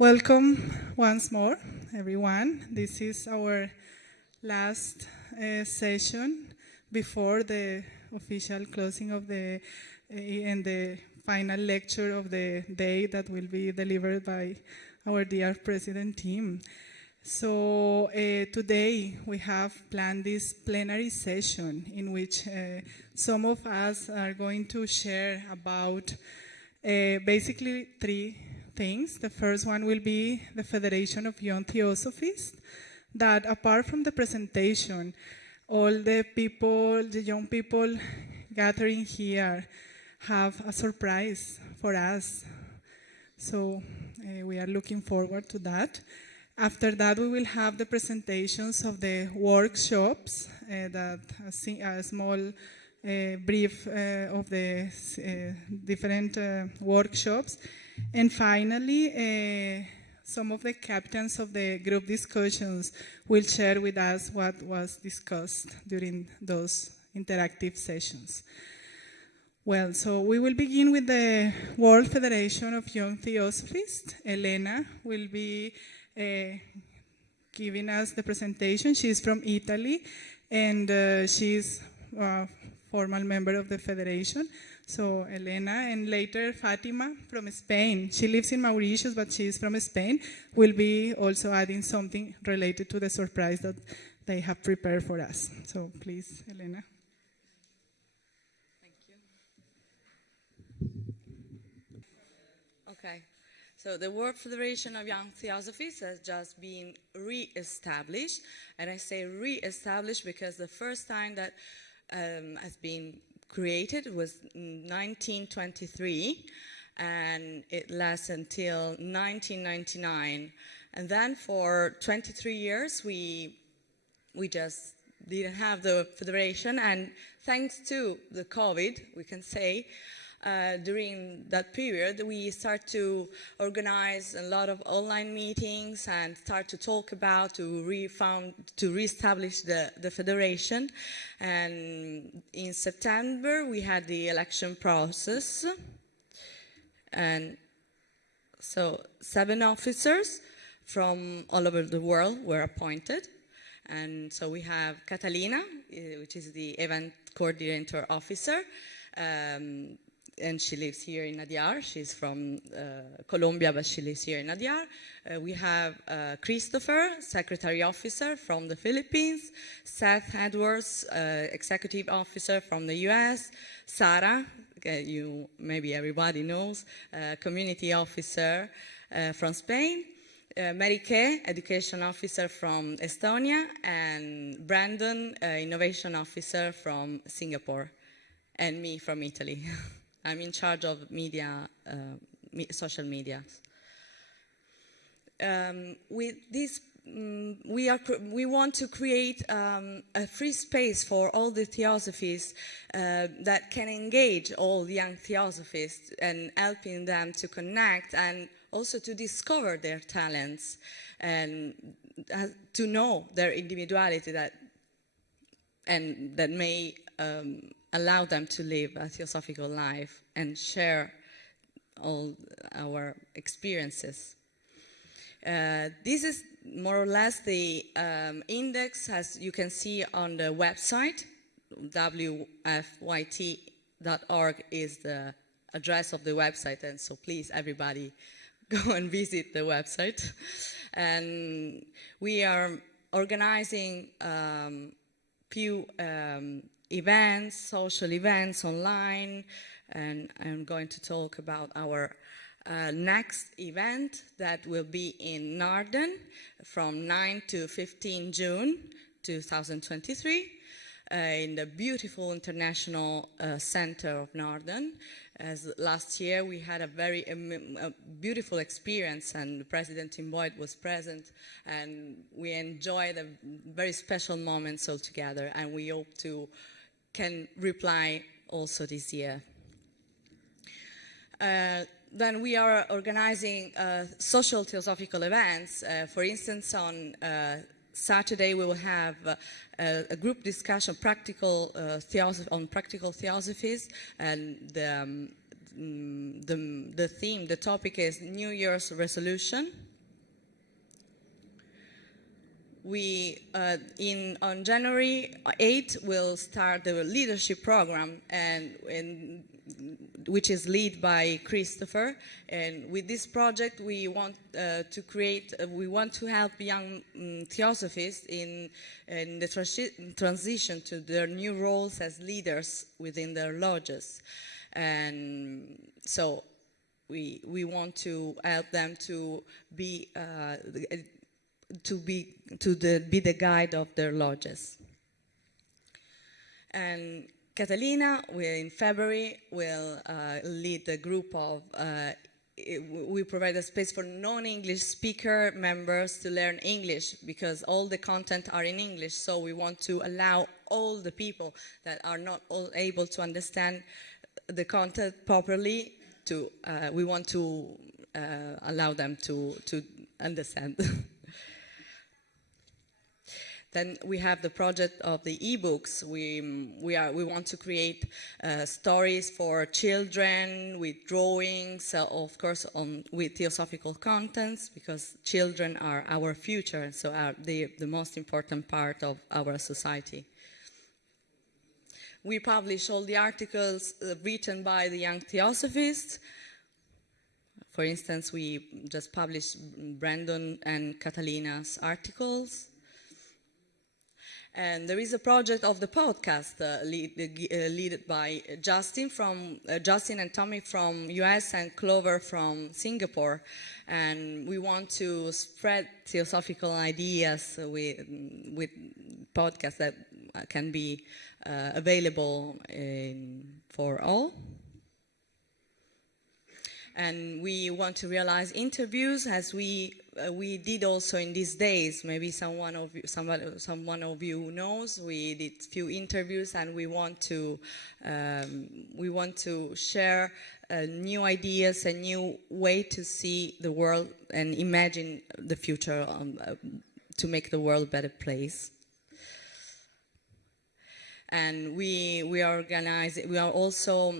Welcome once more, everyone. This is our last session before the official closing of the and the final lecture of the day that will be delivered by our dear President Tim. So today we have planned this plenary session in which some of us are going to share about basically three things. The first one will be the Federation of Young Theosophists, that apart from the presentation, all the people, the young people gathering here have a surprise for us. So we are looking forward to that. After that, we will have the presentations of the workshops, a small brief of the different workshops. And finally, some of the captains of the group discussions will share with us what was discussed during those interactive sessions. Well, so we will begin with the World Federation of Young Theosophists. Elena will be giving us the presentation. She's from Italy, and she's a formal member of the federation. So Elena, and later Fatima from Spain. She lives in Mauritius, but she's from Spain, will be also adding something related to the surprise that they have prepared for us. So please, Elena. Thank you. Okay. So the World Federation of Young Theosophists has just been re-established, and I say re-established because the first time that has been created was in 1923, and it lasts until 1999. And then for 23 years, we just didn't have the federation, and thanks to the COVID, we can say, during that period, we start to organize a lot of online meetings and start to talk about to reestablish the federation. And in September, we had the election process. And so 7 officers from all over the world were appointed. And so we have Catalina, which is the event coordinator officer. And she lives here in Nadiar. She's from Colombia, but she lives here in Nadiar. We have Christopher, Secretary Officer from the Philippines, Seth Edwards, Executive Officer from the US, Sarah, maybe everybody knows, Community Officer from Spain, Mary Kay, Education Officer from Estonia, and Brandon, Innovation Officer from Singapore, and me from Italy. I'm in charge of media, social media. With this, we want to create a free space for all the theosophists that can engage all the young theosophists and helping them to connect and also to discover their talents and to know their individuality that may allow them to live a theosophical life and share all our experiences. This is more or less the index, as you can see on the website. WFYT.org is the address of the website, and so please, everybody, go and visit the website. And we are organizing few events, social events online, and I'm going to talk about our next event that will be in Naarden from 9 to 15 June 2023 in the beautiful International Center of Naarden. As last year we had a very beautiful experience, and President Tim Boyd was present, and we enjoyed a very special moments all together, and we hope to can reply also this year. Then we are organizing social theosophical events. For instance, on Saturday we will have a group discussion, practical theosophies, and the theme, the topic is New Year's resolution. On January 8, we'll start the leadership program, which is led by Christopher. And with this project, we want to help young theosophists in the transition to their new roles as leaders within their lodges. And so we want to help them to be the guide of their lodges. And Catalina, in February, will lead a group of, we provide a space for non-English speaker members to learn English, because all the content are in English, so we want to allow all the people that are not all able to understand the content properly we want to allow them to understand. Then we have the project of the ebooks. We want to create stories for children with drawings, of course, with theosophical contents, because children are our future, and so are the most important part of our society. We publish all the articles written by the young theosophists. For instance, we just published Brandon and Catalina's articles. And there is a project of the podcast led by Justin and Tommy from US and Clover from Singapore. And we want to spread theosophical ideas with podcasts that can be available for all. And we want to realize interviews, as we did also in these days. Maybe someone of you knows. We did few interviews, and we want to share new ideas, a new way to see the world and imagine the future to make the world a better place. And we are organizing. We are also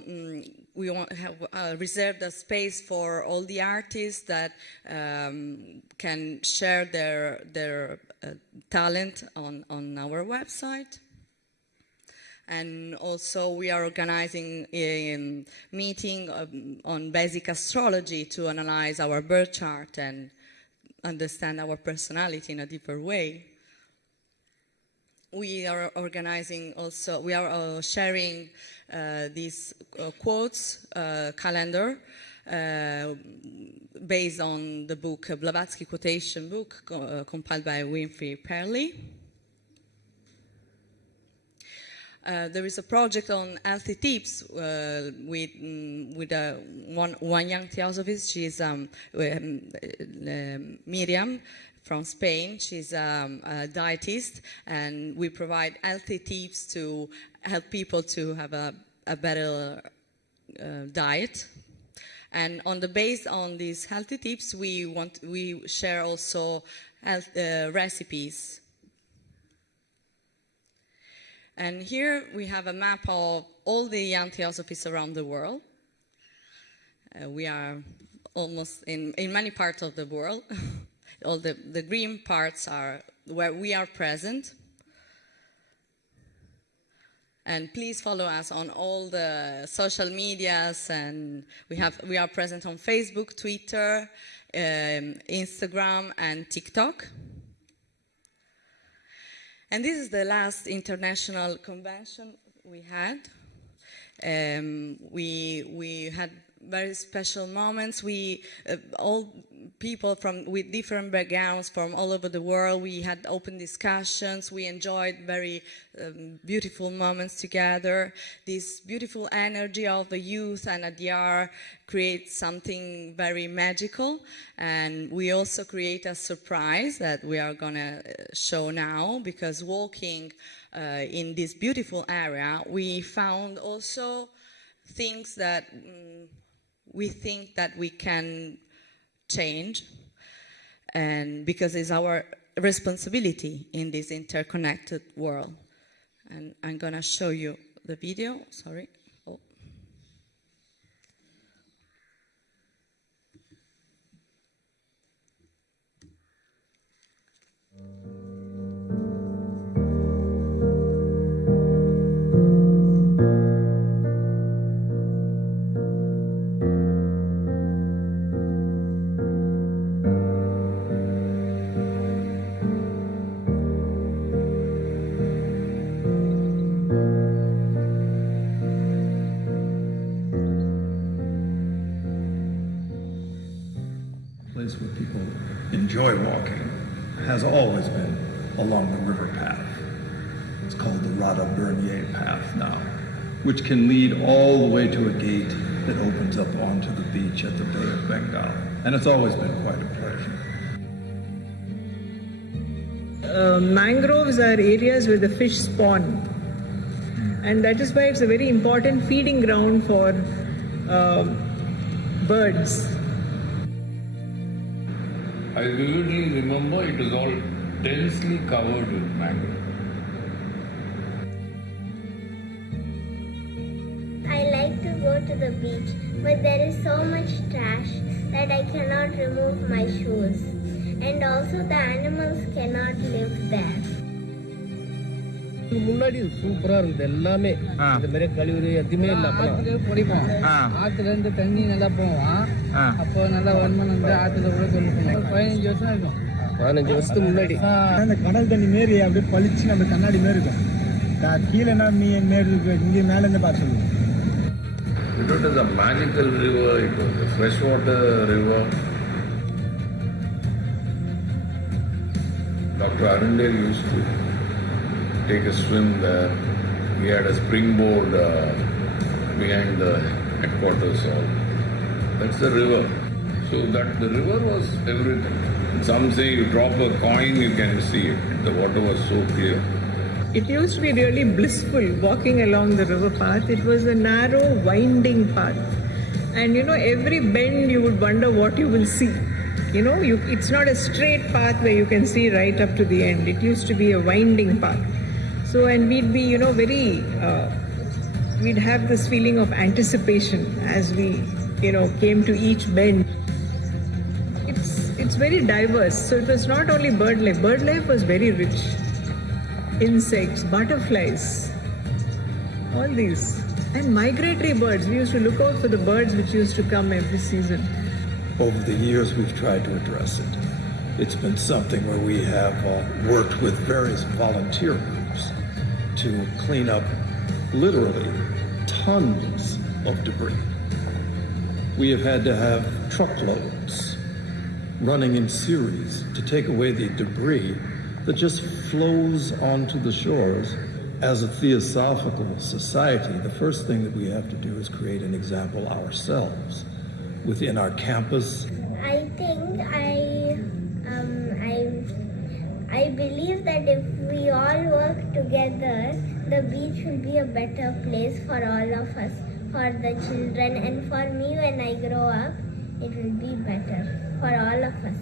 we want to have reserved a space for all the artists that can share their talent on our website. And also we are organizing a meeting on basic astrology to analyze our birth chart and understand our personality in a deeper way. We are organizing also, we are sharing these quotes calendar based on the book, Blavatsky quotation book, compiled by Winfrey Perley. There is a project on healthy tips with one young theosophist. She's Miriam from Spain. She's a dietist, and we provide healthy tips to help people to have a better diet. And based on these healthy tips, we share also recipes. And here we have a map of all the young theosophists around the world. We are almost in many parts of the world. All the green parts are where we are present. And please follow us on all the social medias, and we are present on Facebook, Twitter, Instagram, and TikTok. And this is the last international convention we had. We had very special moments. All people with different backgrounds from all over the world. We had open discussions. We enjoyed very beautiful moments together. This beautiful energy of the youth and Adyar creates something very magical. And we also create a surprise that we are going to show now, because walking in this beautiful area, we found also things that we think that we can change, and because it's our responsibility in this interconnected world. And I'm going to show you the video. Sorry. Oh. place where people enjoy walking has always been along the river path. It's called the Radha Bernier path now, which can lead all the way to a gate that opens up onto the beach at the Bay of Bengal. And it's always been quite a pleasure. Mangroves are areas where the fish spawn, and that is why it's a very important feeding ground for birds. I vividly remember it was all densely covered with mangrove. I like to go to the beach, but there is so much trash that I cannot remove my shoes. And also the animals cannot live there. முன்னாடி சூப்பரா இருக்குது எல்லாமே இந்த மாதிரி கழிவுறு எதுவுமே இல்ல பிடிப்போம் ஆத்துல இருந்து தண்ணி நல்லா போவோம் அப்போ நல்லா வருமானம் வந்து ஆத்துல கூட கொண்டு போனோம் 15 வருஷம் இருக்கும் 15 வருஷத்துக்கு முன்னாடி அந்த கடல் தண்ணி மாரி அப்படியே பளிச்சு நம்ம கண்ணாடி மாரி இருக்கும் கீழே என்ன மீன் மாரி இருக்கு இங்கே மேல இருந்து பார்த்து It was a magical river, it was a freshwater river. Dr. Arundel used to take a swim there. We had a springboard behind the headquarters hall. That's the river. So that the river was everything. Some say you drop a coin, you can see it. The water was so clear. It used to be really blissful walking along the river path. It was a narrow, winding path. And every bend you would wonder what you will see. It's not a straight path where you can see right up to the end. It used to be a winding path. So, and we'd be, we'd have this feeling of anticipation as we, came to each bend. It's very diverse. So it was not only bird life. Bird life was very rich. Insects, butterflies, all these. And migratory birds. We used to look out for the birds which used to come every season. Over the years, we've tried to address it. It's been something where we have worked with various volunteer groups to clean up literally tons of debris. We have had to have truckloads running in series to take away the debris that just flows onto the shores. As a theosophical society, the first thing that we have to do is create an example ourselves within our campus. I think I believe that if we all work together, the beach will be a better place for all of us, for the children, and for me when I grow up, it will be better for all of us.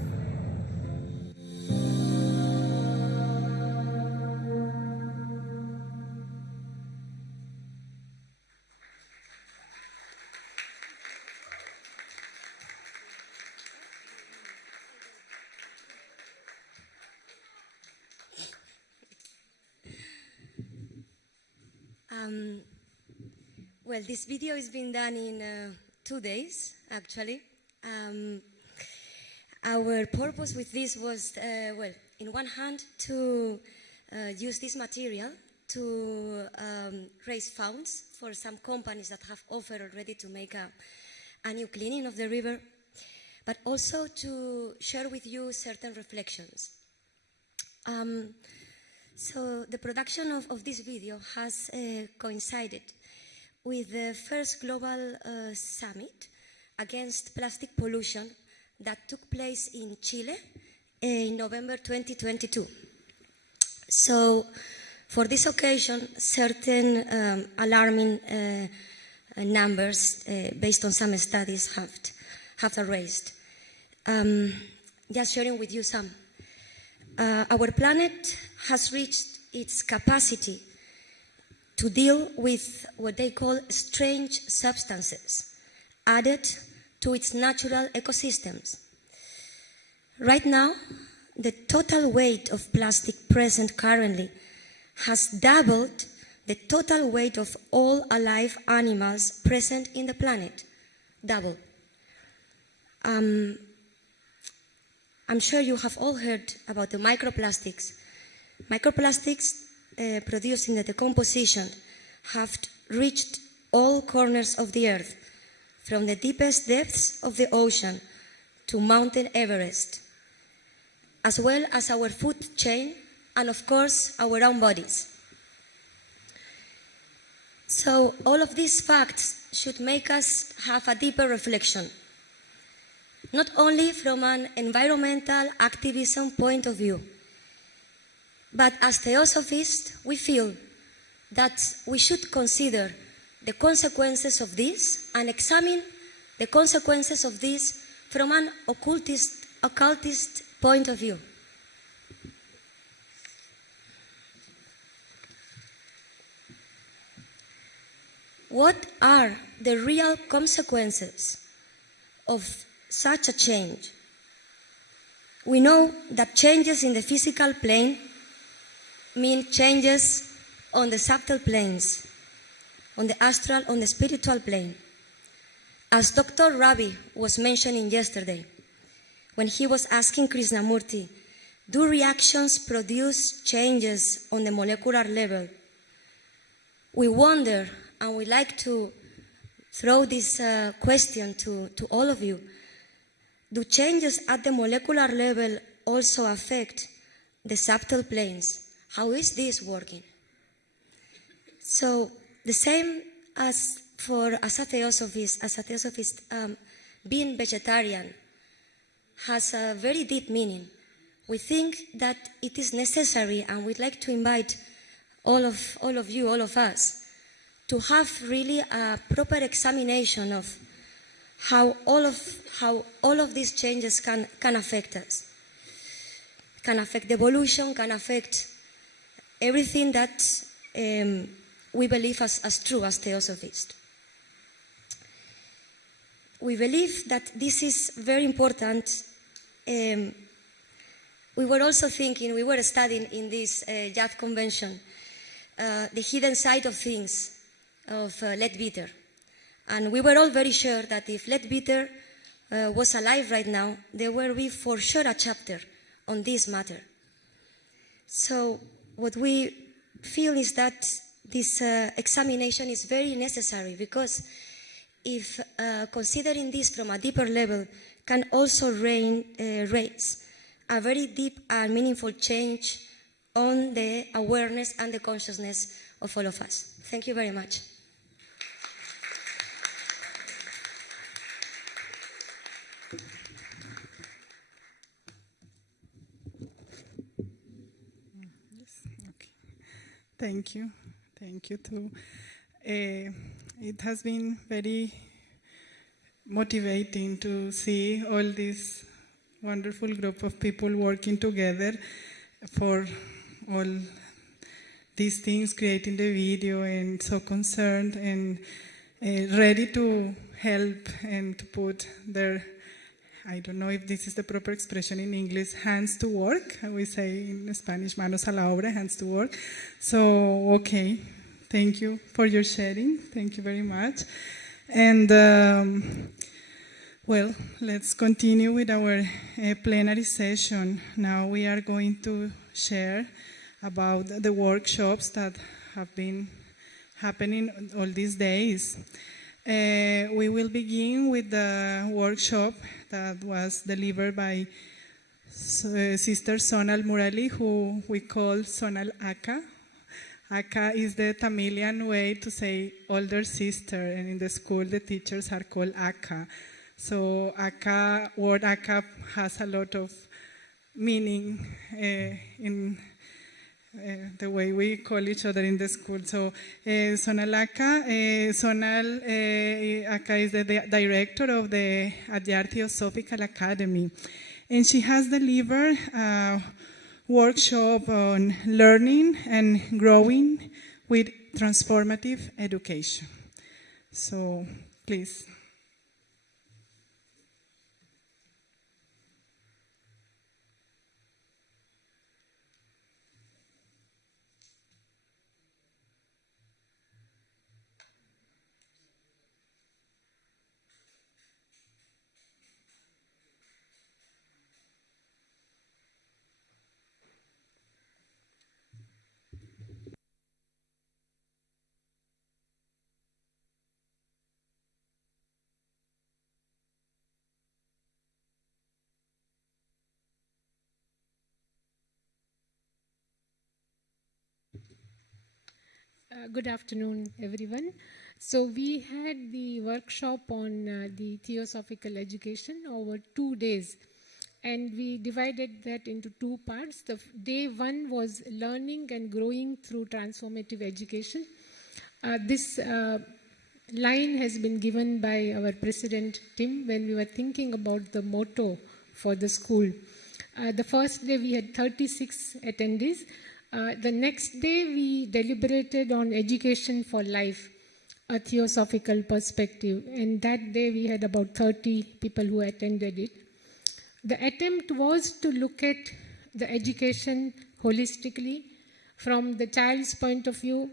Well, this video has been done in 2 days, actually. Our purpose with this was, well, in one hand, to use this material to raise funds for some companies that have offered already to make a new cleaning of the river, but also to share with you certain reflections. So the production of this video has coincided with the first global summit against plastic pollution that took place in Chile in November 2022. So for this occasion, certain alarming numbers based on some studies have raised. Just sharing with you some. Our planet has reached its capacity to deal with what they call strange substances added to its natural ecosystems. Right now, the total weight of plastic present currently has doubled the total weight of all alive animals present in the planet. Double. I'm sure you have all heard about the microplastics. Microplastics produced in the decomposition have reached all corners of the earth, from the deepest depths of the ocean to Mountain Everest, as well as our food chain and, of course, our own bodies. So all of these facts should make us have a deeper reflection, not only from an environmental activism point of view, but as theosophists, we feel that we should consider the consequences of this and examine the consequences of this from an occultist point of view. What are the real consequences of such a change? We know that changes in the physical plane mean changes on the subtle planes, on the astral, on the spiritual plane. As Dr. Ravi was mentioning yesterday, when he was asking Krishnamurti, do reactions produce changes on the molecular level? We wonder, and we like to throw this question to all of you. Do changes at the molecular level also affect the subtle planes? How is this working? So the same as a theosophist, being vegetarian has a very deep meaning. We think that it is necessary, and we'd like to invite all of you, all of us, to have really a proper examination of how all of these changes can affect us, can affect the evolution, can affect everything that we believe as true as theosophists. We believe that this is very important. We were also thinking, we were studying in this Youth Convention, the hidden side of things of Leadbeater. And we were all very sure that if Leadbeater was alive right now, there will be for sure a chapter on this matter. So what we feel is that this examination is very necessary, because if considering this from a deeper level can also raise a very deep and meaningful change on the awareness and the consciousness of all of us. Thank you very much. Thank you. Thank you too. It has been very motivating to see all this wonderful group of people working together for all these things, creating the video, and so concerned and ready to help and to put their, I don't know if this is the proper expression in English, hands to work. We say in Spanish, manos a la obra, hands to work. So, okay, thank you for your sharing. Thank you very much. And, well, let's continue with our plenary session. Now we are going to share about the workshops that have been happening all these days. We will begin with the workshop that was delivered by Sister Sonal Murali, who we call Sonal Aka. Aka is the Tamilian way to say older sister, and in the school the teachers are called Aka. So word Aka has a lot of meaning in the way we call each other in the school. So Sonal Aka, Sonal Aka is the director of the Adyar Theosophical Academy, and she has delivered a workshop on learning and growing with transformative education. So please. Good afternoon, everyone. So we had the workshop on the Theosophical education over 2 days, and we divided that into 2 parts. Day 1 was learning and growing through transformative education. This line has been given by our President Tim when we were thinking about the motto for the school. The first day we had 36 attendees. The next day we deliberated on education for life, a theosophical perspective, and that day we had about 30 people who attended it. The attempt was to look at the education holistically from the child's point of view,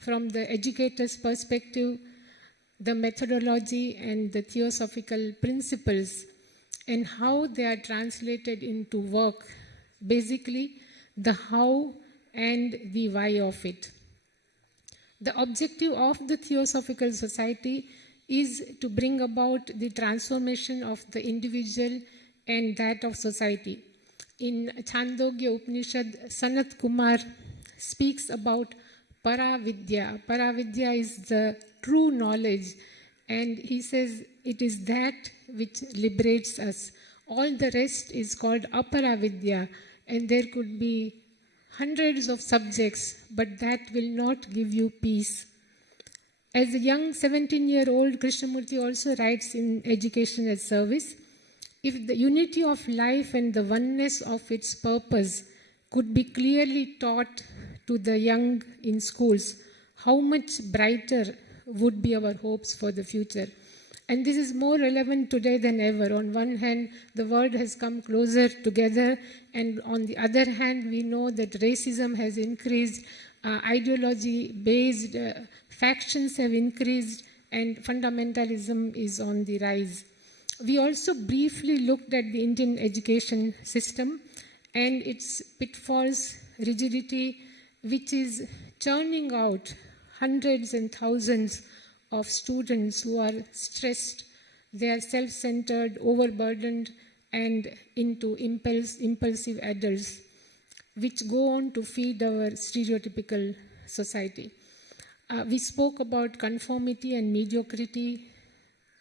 from the educator's perspective, the methodology and the theosophical principles, and how they are translated into work, basically the how and the why of it. The objective of the Theosophical Society is to bring about the transformation of the individual and that of society. In Chandogya Upanishad, Sanat Kumar speaks about Paravidya. Paravidya is the true knowledge, and he says it is that which liberates us. All the rest is called Aparavidya, and there could be hundreds of subjects, but that will not give you peace. As a young 17-year-old, Krishnamurti also writes in Education as Service, if the unity of life and the oneness of its purpose could be clearly taught to the young in schools, how much brighter would be our hopes for the future. And this is more relevant today than ever. On one hand, the world has come closer together, and on the other hand, we know that racism has increased, ideology-based factions have increased, and fundamentalism is on the rise. We also briefly looked at the Indian education system and its pitfalls, rigidity, which is churning out hundreds and thousands of students who are stressed, they are self-centered, overburdened, and into impulsive adults, which go on to feed our stereotypical society. We spoke about conformity and mediocrity,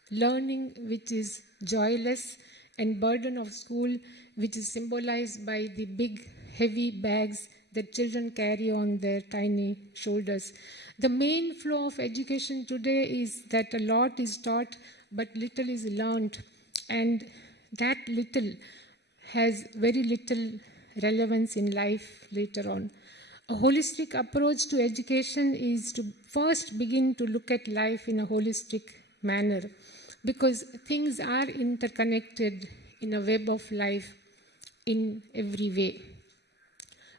learning which is joyless, and burden of school, which is symbolized by the big, heavy bags that children carry on their tiny shoulders. The main flow of education today is that a lot is taught, but little is learned, and that little has very little relevance in life later on. A holistic approach to education is to first begin to look at life in a holistic manner, because things are interconnected in a web of life in every way.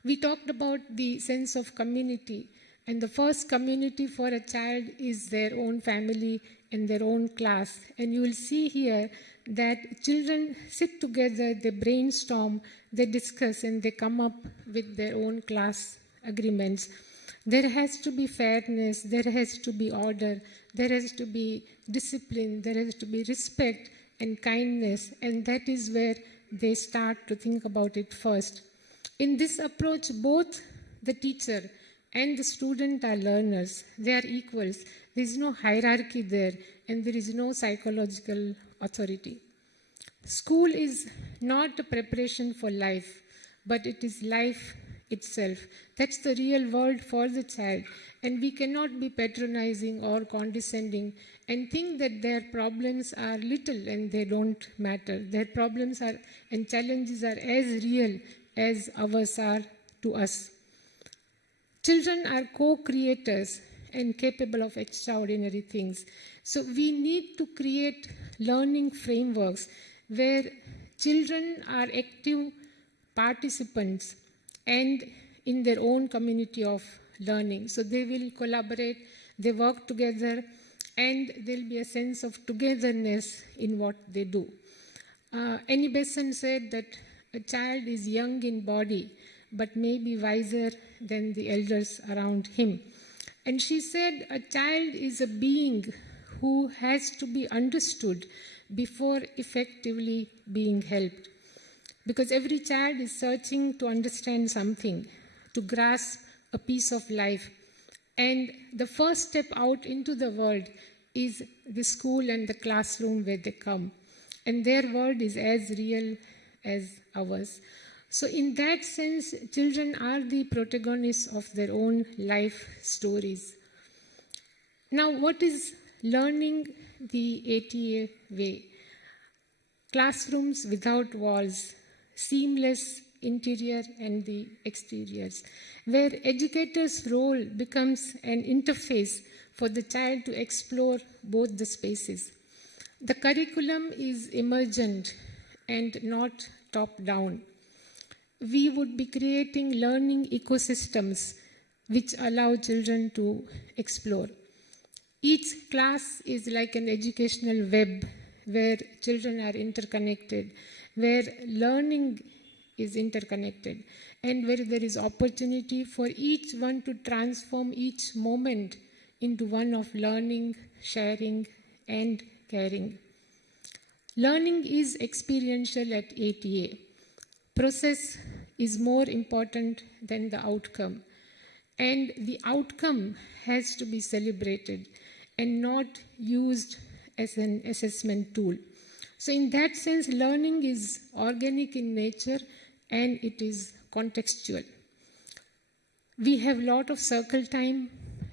We talked about the sense of community, and the first community for a child is their own family and their own class. And you will see here that children sit together, they brainstorm, they discuss, and they come up with their own class agreements. There has to be fairness, there has to be order, there has to be discipline, there has to be respect and kindness, and that is where they start to think about it first. In this approach, both the teacher and the student are learners. They are equals. There is no hierarchy there, and there is no psychological authority. School is not a preparation for life, but it is life itself. That's the real world for the child, and we cannot be patronizing or condescending and think that their problems are little and they don't matter. Their problems are and challenges are as real as ours are to us. Children are co-creators and capable of extraordinary things. So we need to create learning frameworks where children are active participants and in their own community of learning. So they will collaborate, they work together, and there will be a sense of togetherness in what they do. Annie Besant said that a child is young in body, but may be wiser than the elders around him. And she said a child is a being who has to be understood before effectively being helped. Because every child is searching to understand something, to grasp a piece of life. And the first step out into the world is the school and the classroom where they come. And their world is as real as ours. So in that sense, children are the protagonists of their own life stories. Now, what is learning the ATA way? Classrooms without walls, seamless interior and the exteriors, where educators' role becomes an interface for the child to explore both the spaces. The curriculum is emergent and not top-down. We would be creating learning ecosystems which allow children to explore. Each class is like an educational web where children are interconnected, where learning is interconnected, and where there is opportunity for each one to transform each moment into one of learning, sharing, and caring. Learning is experiential at ATA. Process is more important than the outcome. And the outcome has to be celebrated and not used as an assessment tool. So in that sense, learning is organic in nature and it is contextual. We have a lot of circle time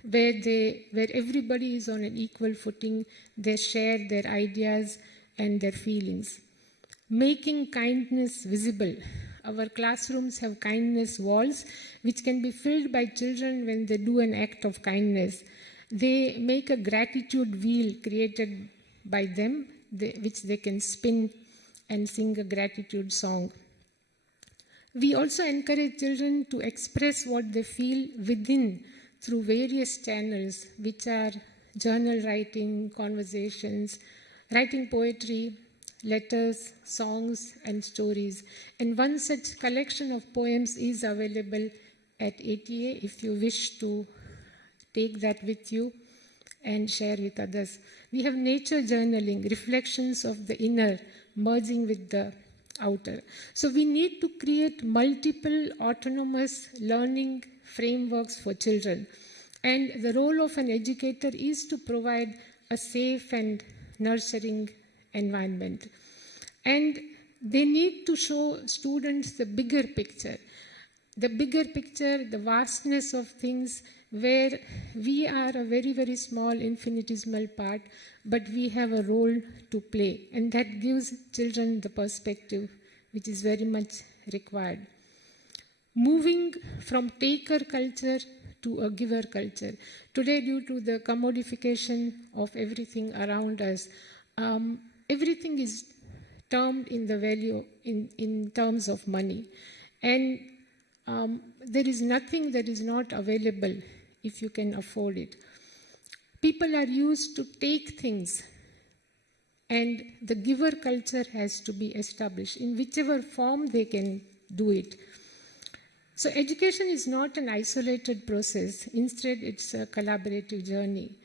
where everybody is on an equal footing. They share their ideas and their feelings. Making kindness visible. Our classrooms have kindness walls which can be filled by children when they do an act of kindness. They make a gratitude wheel created by them, which they can spin and sing a gratitude song. We also encourage children to express what they feel within through various channels, which are journal writing, conversations, writing poetry, letters, songs, and stories. And one such collection of poems is available at ATA if you wish to take that with you and share with others. We have nature journaling, reflections of the inner merging with the outer. So we need to create multiple autonomous learning frameworks for children. And the role of an educator is to provide a safe and nurturing environment. And they need to show students the bigger picture, the vastness of things where we are a very, very small infinitesimal part, but we have a role to play. And that gives children the perspective which is very much required. Moving from taker culture to a giver culture. Today, due to the commodification of everything around us, everything is termed in the value in terms of money. And there is nothing that is not available if you can afford it. People are used to take things, and the giver culture has to be established in whichever form they can do it. So education is not an isolated process. Instead, it's a collaborative journey.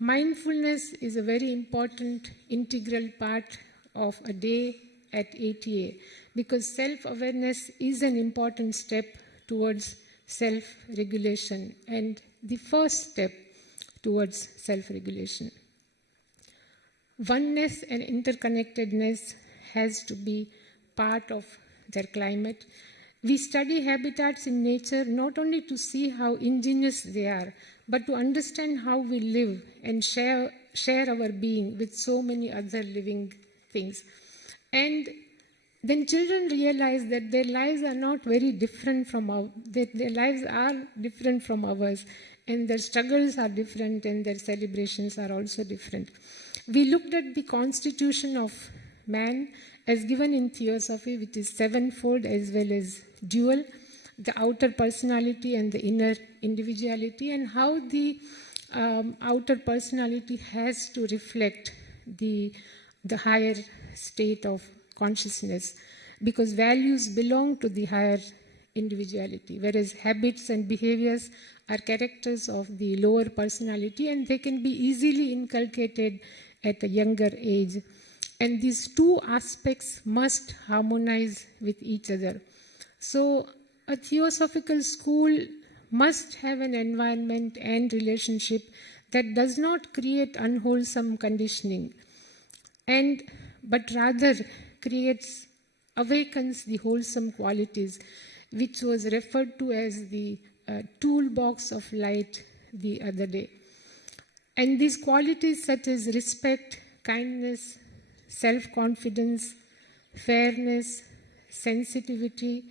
Mindfulness is a very important integral part of a day at ATA because self-awareness is an important step towards self-regulation and the first step towards self-regulation. Oneness and interconnectedness has to be part of their climate. We study habitats in nature not only to see how ingenious they are, but to understand how we live and share our being with so many other living things. And then children realize that their lives are not very different from ours, that their lives are different from ours, and their struggles are different, and their celebrations are also different. We looked at the constitution of man as given in Theosophy, which is sevenfold as well as dual, the outer personality and the inner individuality, and how the outer personality has to reflect the higher state of consciousness, because values belong to the higher individuality, whereas habits and behaviors are characters of the lower personality, and they can be easily inculcated at a younger age. And these two aspects must harmonize with each other. So a theosophical school must have an environment and relationship that does not create unwholesome conditioning, but rather awakens the wholesome qualities, which was referred to as the toolbox of light the other day. And these qualities such as respect, kindness, self-confidence, fairness, sensitivity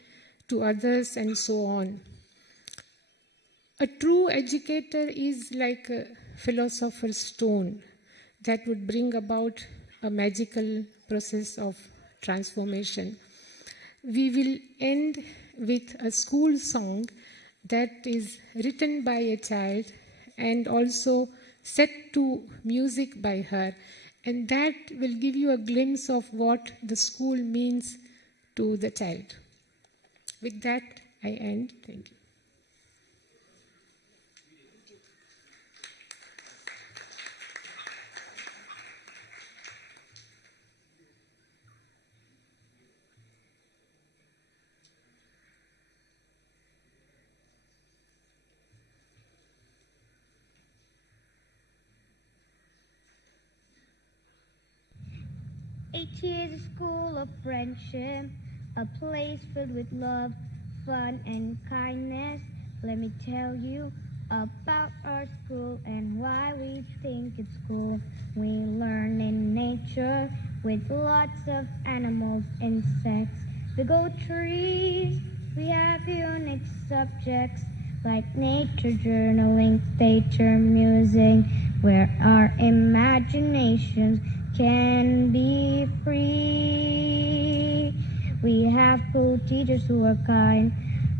to others, and so on. A true educator is like a philosopher's stone that would bring about a magical process of transformation. We will end with a school song that is written by a child and also set to music by her. And that will give you a glimpse of what the school means to the child. With that, I end. Thank you. H is a school of friendship, a place filled with love, fun, and kindness. Let me tell you about our school and why we think it's cool. We learn in nature with lots of animals, insects, big old trees. We have unique subjects like nature journaling, theater, music, where our imaginations can be free. We have cool teachers who are kind.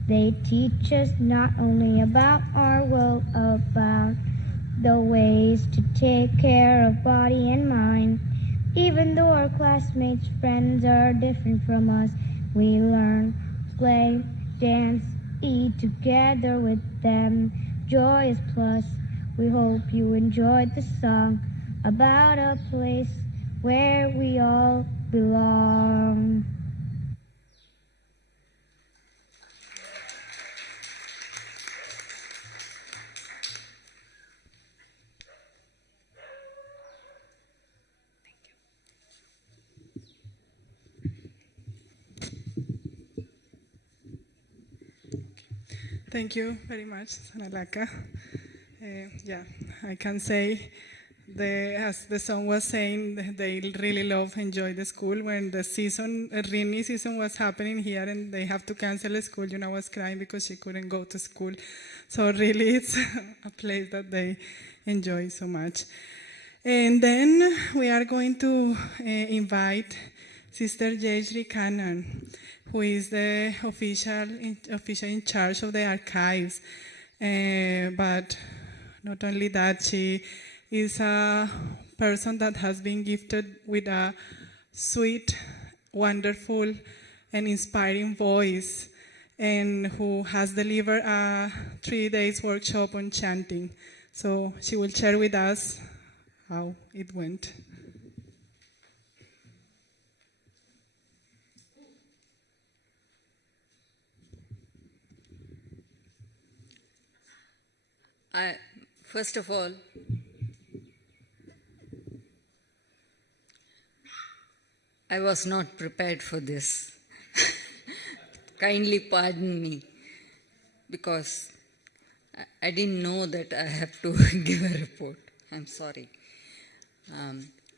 They teach us not only about our world, about the ways to take care of body and mind. Even though our classmates' friends are different from us, we learn, play, dance, eat together with them. Joy is plus. We hope you enjoyed the song about a place where we all belong. Thank you very much, Sanalaka. Yeah, I can say, as the song was saying, they really enjoy the school. When the rainy season was happening here and they have to cancel the school, Yuna was crying because she couldn't go to school. So really it's a place that they enjoy so much. And then we are going to invite Sister Jayashree Kannan, who is the official in charge of the archives. But not only that, she is a person that has been gifted with a sweet, wonderful, and inspiring voice, and who has delivered a 3-day workshop on chanting. So she will share with us how it went. First of all, I was not prepared for this. Kindly pardon me, because I didn't know that I have to give a report. I'm sorry.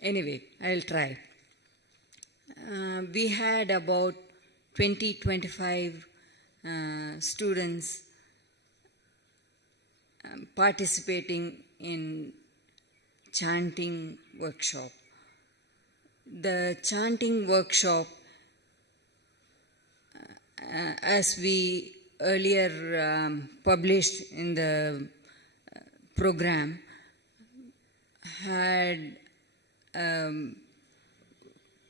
Anyway, I'll try. We had about 20-25 students participating in chanting workshop. The chanting workshop, as we earlier published in the program, had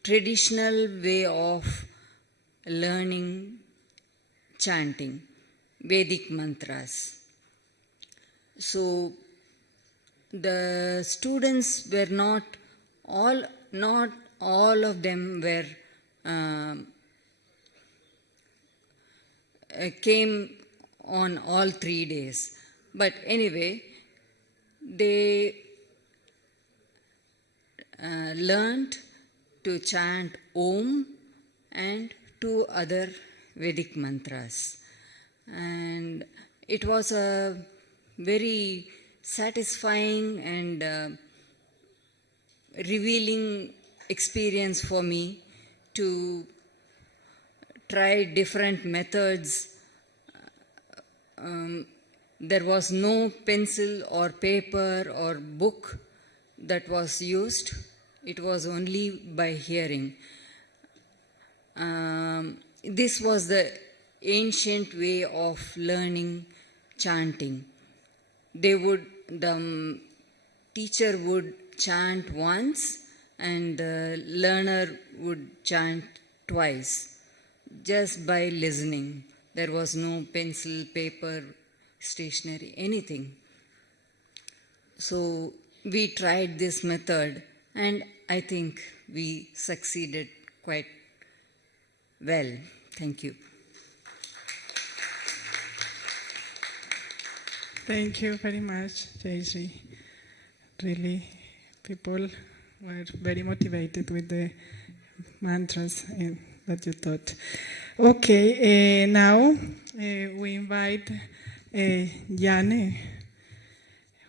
traditional way of learning chanting, Vedic mantras. So the students were not all of them were came on all 3 days. But anyway, they learned to chant Om and 2 other Vedic mantras. And it was a very satisfying and revealing experience for me to try different methods. There was no pencil or paper or book that was used. It was only by hearing. This was the ancient way of learning chanting. The teacher would chant once and the learner would chant twice, just by listening. There was no pencil, paper, stationery, anything. So we tried this method and I think we succeeded quite well. Thank you. Thank you very much, Jayshree. Really, people were very motivated with the mantras that you taught. Okay, now we invite Janne,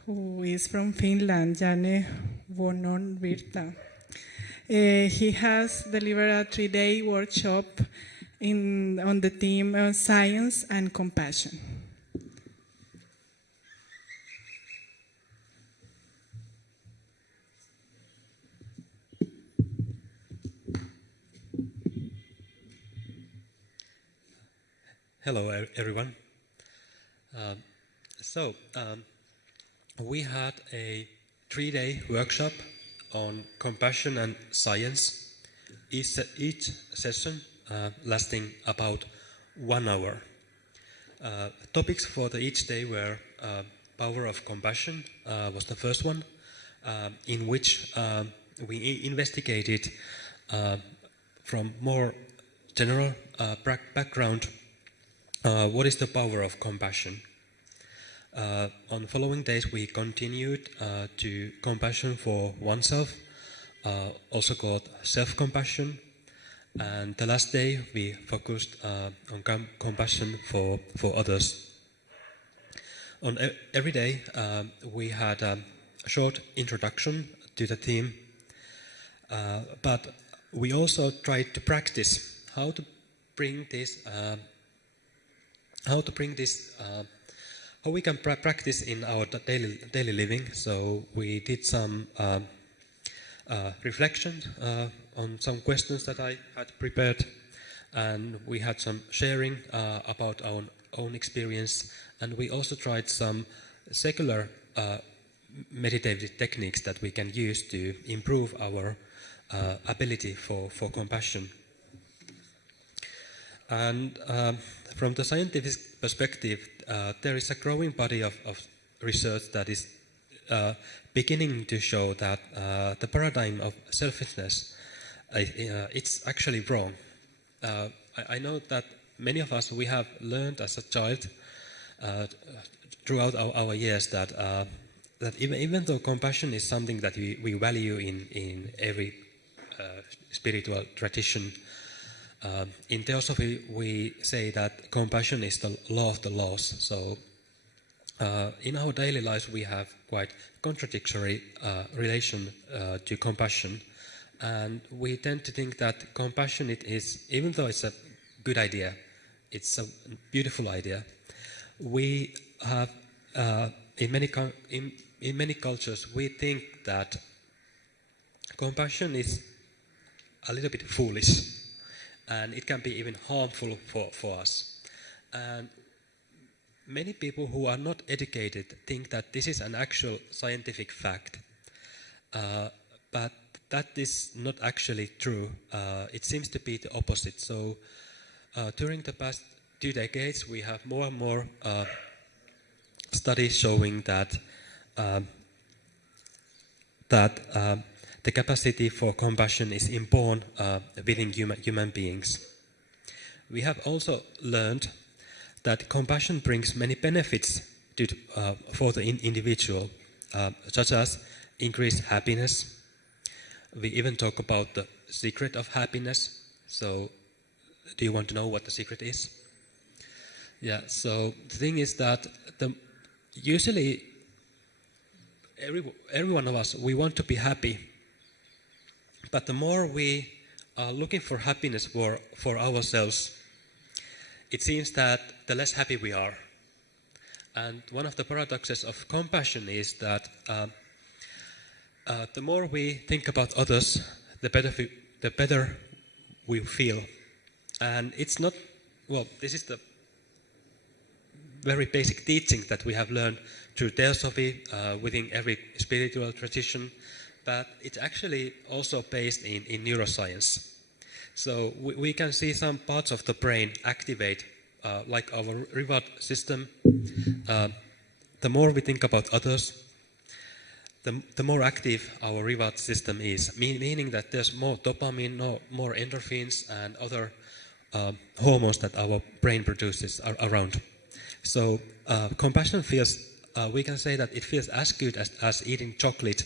who is from Finland, Janne Vuononvirta. He has delivered a 3-day workshop on the theme Science and Compassion. Hello, everyone. We had a 3-day workshop on compassion and science, each session lasting about 1 hour. Topics for each day were power of compassion was the first one, in which we investigated from more general background what is the power of compassion. On following days we continued to compassion for oneself, also called self-compassion, and the last day we focused on compassion for others. On every day we had a short introduction to the theme, but we also tried to practice how to bring this how we can practice in our daily living. So we did some reflection on some questions that I had prepared, and we had some sharing about our own experience, and we also tried some secular meditative techniques that we can use to improve our ability for compassion. And from the scientific perspective, there is a growing body of research that is beginning to show that the paradigm of selfishness, it's actually wrong. I know that many of us, we have learned as a child throughout our years that even though compassion is something that we value in every spiritual tradition, in theosophy, we say that compassion is the law of the laws. So in our daily lives, we have quite contradictory relation to compassion. And we tend to think that compassion, it is, even though it's a good idea, it's a beautiful idea, we have, in many cultures, we think that compassion is a little bit foolish. And it can be even harmful for us. And many people who are not educated think that this is an actual scientific fact. But that is not actually true. It seems to be the opposite. So during the past 2 decades, we have more and more studies showing that the capacity for compassion is inborn within human beings. We have also learned that compassion brings many benefits for the individual, such as increased happiness. We even talk about the secret of happiness. So, do you want to know what the secret is? Yeah, so the thing is that usually every one of us, we want to be happy. But the more we are looking for happiness for ourselves, it seems that the less happy we are. And one of the paradoxes of compassion is that the more we think about others, the better we feel. And it's not, well, this is the very basic teaching that we have learned through Theosophy within every spiritual tradition, but it's actually also based in neuroscience. So we can see some parts of the brain activate, like our reward system. The more we think about others, the more active our reward system is, meaning that there's more dopamine, more endorphins, and other hormones that our brain produces around. So compassion feels, we can say that it feels as good as eating chocolate.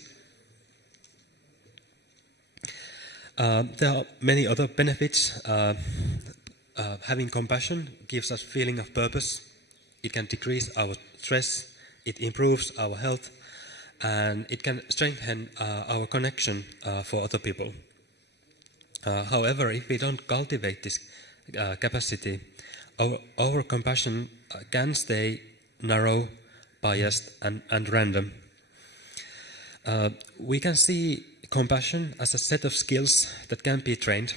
There are many other benefits. Having compassion gives us feeling of purpose. It can decrease our stress. It improves our health, and it can strengthen our connection for other people. However, if we don't cultivate this capacity, our compassion can stay narrow, biased, and random. We can see compassion as a set of skills that can be trained,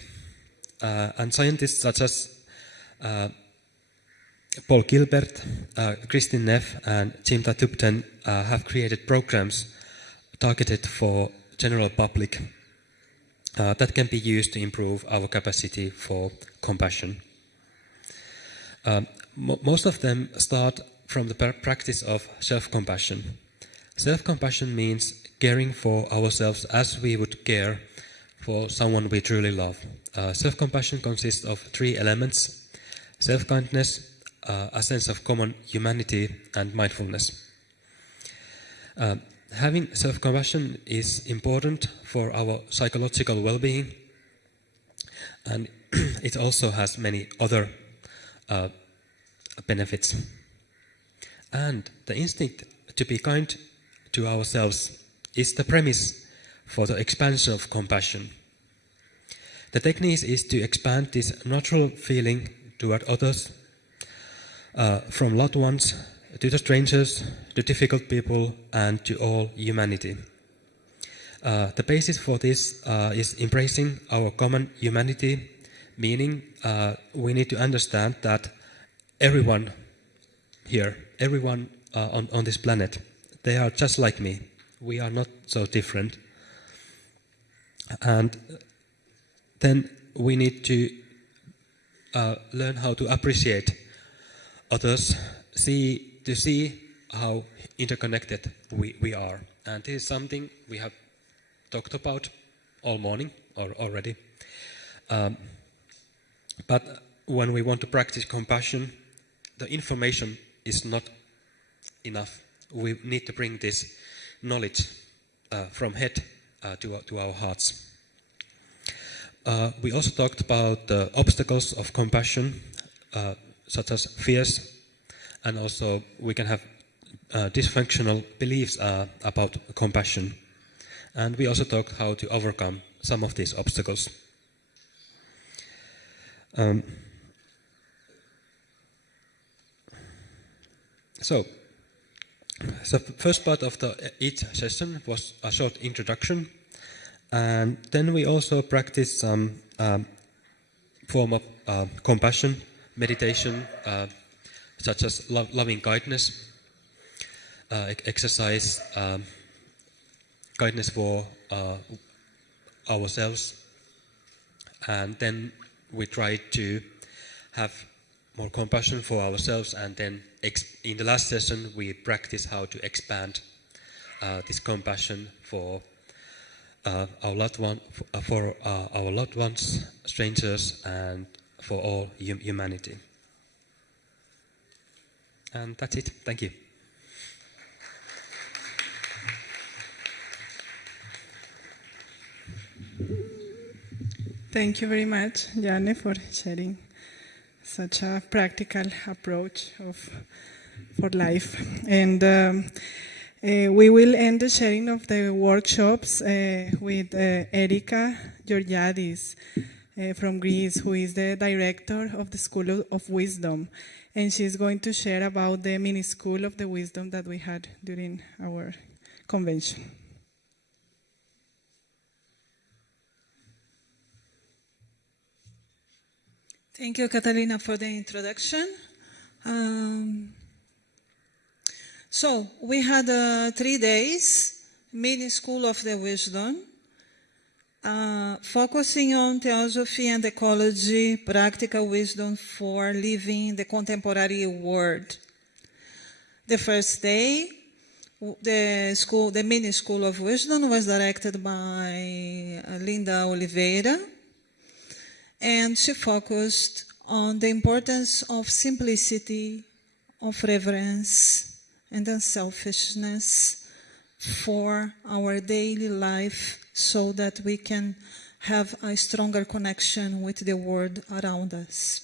and scientists such as Paul Gilbert, Kristin Neff, and Jimta Tupten have created programs targeted for general public that can be used to improve our capacity for compassion. Most of them start from the practice of self-compassion. Self-compassion means caring for ourselves as we would care for someone we truly love. Self-compassion consists of 3 elements: self-kindness, a sense of common humanity, and mindfulness. Having self-compassion is important for our psychological well-being, and it also has many other benefits. And the instinct to be kind to ourselves is the premise for the expansion of compassion. The technique is to expand this natural feeling toward others, from loved ones to the strangers, to difficult people, and to all humanity. The basis for this is embracing our common humanity, meaning we need to understand that everyone here, everyone on this planet, they are just like me. We are not so different. And then we need to learn how to appreciate others, to see how interconnected we are. And this is something we have talked about all morning already. But when we want to practice compassion, the information is not enough. We need to bring this knowledge from head to our hearts. We also talked about the obstacles of compassion, such as fears, and also we can have dysfunctional beliefs about compassion. And we also talked how to overcome some of these obstacles. So the first part of each session was a short introduction, and then we also practiced some form of compassion, meditation, such as loving kindness, exercise, kindness for ourselves, and then we tried to have more compassion for ourselves, and then in the last session we practiced how to expand this compassion for our loved ones, strangers, and for all humanity. And that's it. Thank you. Thank you very much, Janne, for sharing such a practical approach for life. And we will end the sharing of the workshops with Erika Georgiadis from Greece, who is the director of the School of Wisdom. And she's going to share about the mini school of the wisdom that we had during our convention. Thank you, Catalina, for the introduction. So we had 3 days, mini school of the wisdom, focusing on theosophy and ecology, practical wisdom for living in the contemporary world. The first day, the mini school of wisdom was directed by Linda Oliveira, and she focused on the importance of simplicity, of reverence, and unselfishness for our daily life so that we can have a stronger connection with the world around us.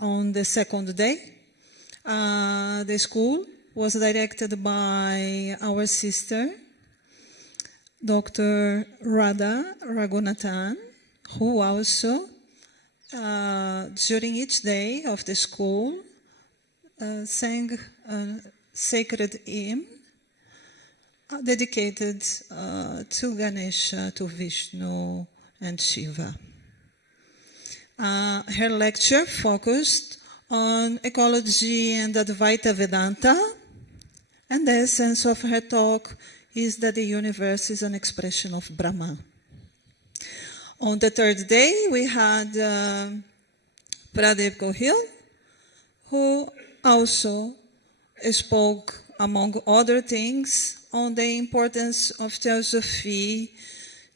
On the second day, the school was directed by our sister, Dr. Radha Raghunathan, who also, during each day of the school, sang a sacred hymn dedicated to Ganesha, to Vishnu, and Shiva. Her lecture focused on ecology and Advaita Vedanta, and the essence of her talk is that the universe is an expression of Brahma. On the third day, we had Pradeep Gohil, who also spoke, among other things, on the importance of theosophy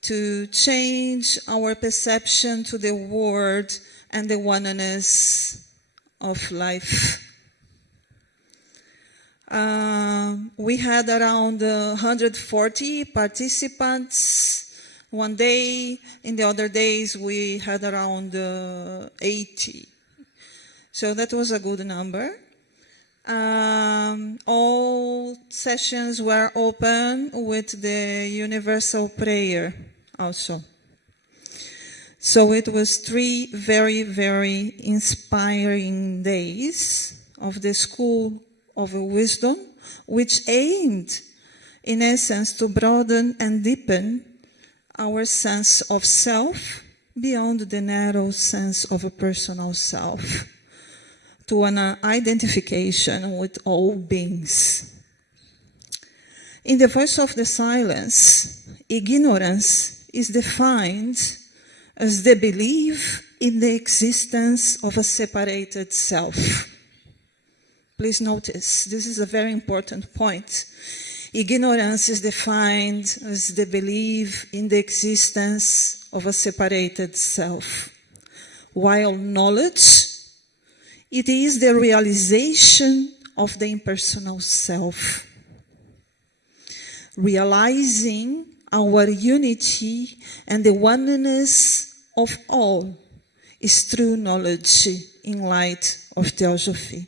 to change our perception to the world and the oneness of life. We had around 140 participants one day. In the other days, we had around 80. So that was a good number. All sessions were open with the universal prayer also. So it was 3 very, very inspiring days of the School of Wisdom, which aimed, in essence, to broaden and deepen our sense of self beyond the narrow sense of a personal self, to an identification with all beings. In the voice of the silence, ignorance is defined as the belief in the existence of a separated self. Please notice, this is a very important point. Ignorance is defined as the belief in the existence of a separated self, while knowledge, it is the realization of the impersonal self. Realizing our unity and the oneness of all is true knowledge in light of theosophy.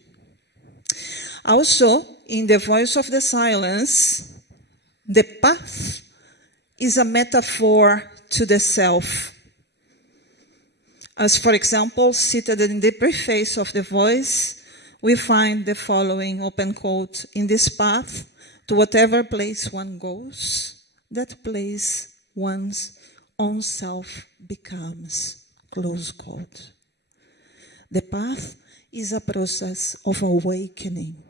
Also, in the voice of the silence, the path is a metaphor to the self. As, for example, cited in the preface of the voice, we find the following open quote: "In this path, to whatever place one goes, that place one's own self becomes," close quote. The path is a process of awakening,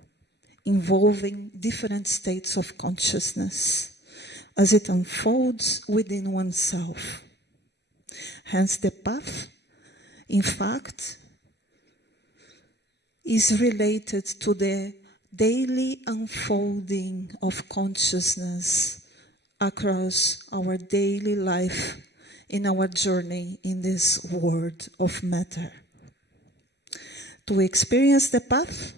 involving different states of consciousness as it unfolds within oneself. Hence, the path, in fact, is related to the daily unfolding of consciousness across our daily life in our journey in this world of matter. To experience the path,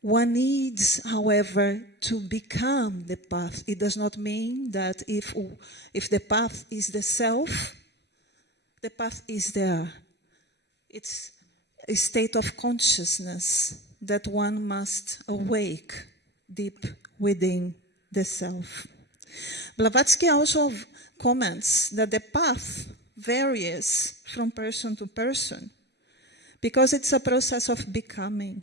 One needs, however, to become the path. It does not mean that if the path is the self, the path is there. It's a state of consciousness that one must awake deep within the self. Blavatsky also comments that the path varies from person to person because it's a process of becoming,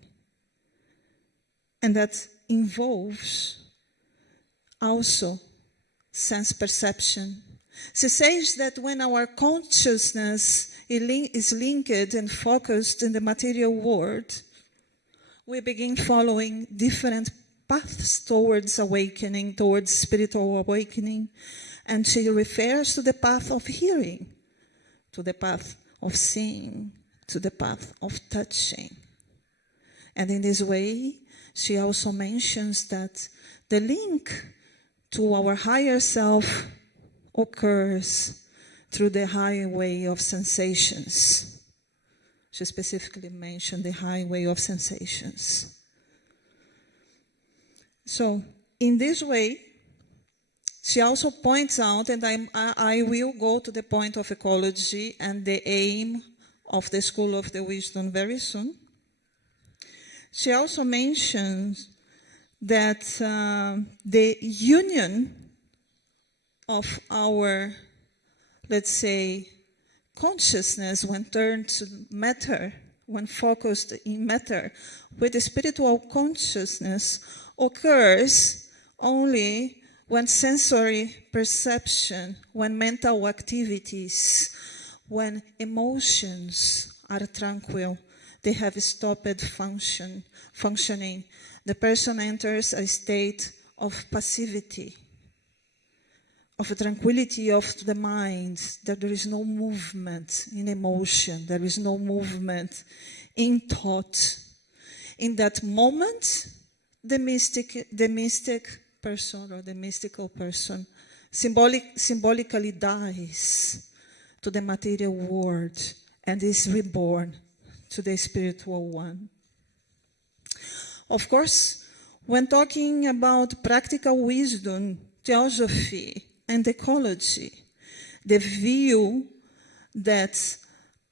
and that involves also sense perception. She says that when our consciousness is linked and focused in the material world, we begin following different paths towards awakening, towards spiritual awakening. And she refers to the path of hearing, to the path of seeing, to the path of touching. And in this way, she also mentions that the link to our higher self occurs through the highway of sensations. She specifically mentioned the highway of sensations. So, in this way, she also points out, and I will go to the point of ecology and the aim of the School of the Wisdom very soon. She also mentions that the union of our, let's say, consciousness when turned to matter, when focused in matter, with the spiritual consciousness occurs only when sensory perception, when mental activities, when emotions are tranquil, they have stopped functioning. The person enters a state of passivity, of tranquility of the mind, that there is no movement in emotion, there is no movement in thought. In that moment, the mystic person or the mystical person symbolically dies to the material world and is reborn to the spiritual one. Of course, when talking about practical wisdom, theosophy, and ecology, the view that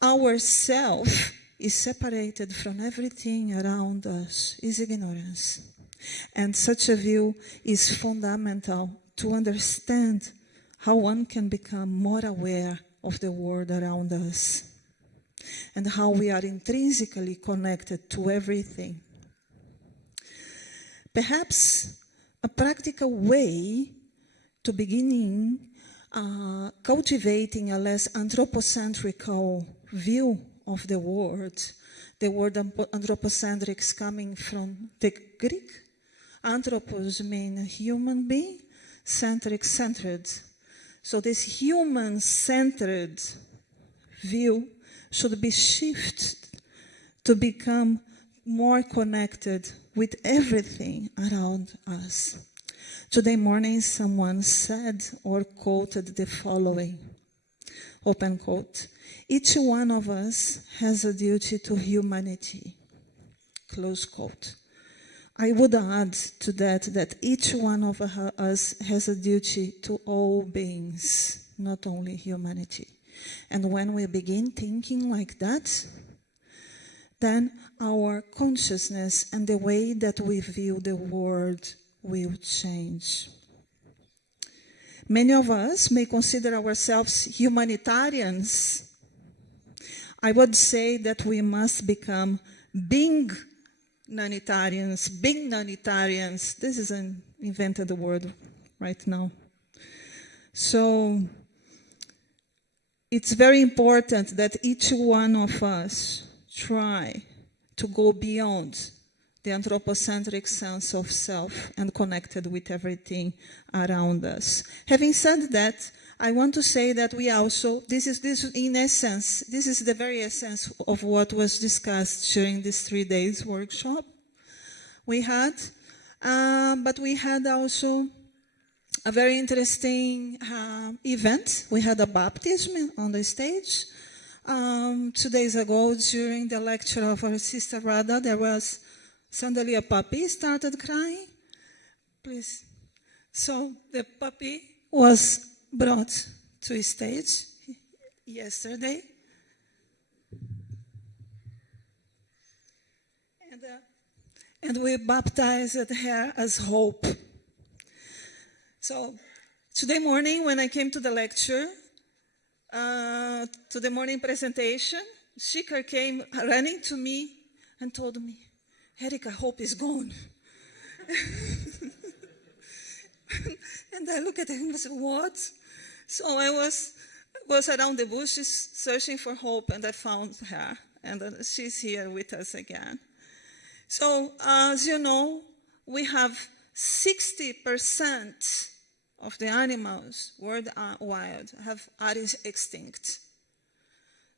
our self is separated from everything around us is ignorance. And such a view is fundamental to understand how one can become more aware of the world around us and how we are intrinsically connected to everything. Perhaps a practical way to beginning cultivating a less anthropocentrical view of the word anthropocentric is coming from the Greek. Anthropos means human being, centered. So this human-centered view should be shifted to become more connected with everything around us. Today morning, someone said or quoted the following, open quote, "Each one of us has a duty to humanity," close quote. I would add to that each one of us has a duty to all beings, not only humanity. And when we begin thinking like that, then our consciousness and the way that we view the world will change. Many of us may consider ourselves humanitarians. I would say that we must become being non-itarians. This is an invented word right now. So it's very important that each one of us try to go beyond the anthropocentric sense of self and connected with everything around us. Having said that, I want to say that we also, this is the very essence of what was discussed during this 3 days workshop we had, but we had also a very interesting event. We had a baptism on the stage. 2 days ago, during the lecture of our sister Radha, there was Suddenly a puppy started crying. Please. So the puppy was brought to a stage yesterday. And we baptized her as Hope. So today morning when I came to the lecture, to the morning presentation, Shikar came running to me and told me, Erika, Hope is gone. And I looked at him and said, what? So I was around the bushes searching for Hope, and I found her. And she's here with us again. So, as you know, we have 60% of the animals worldwide are extinct.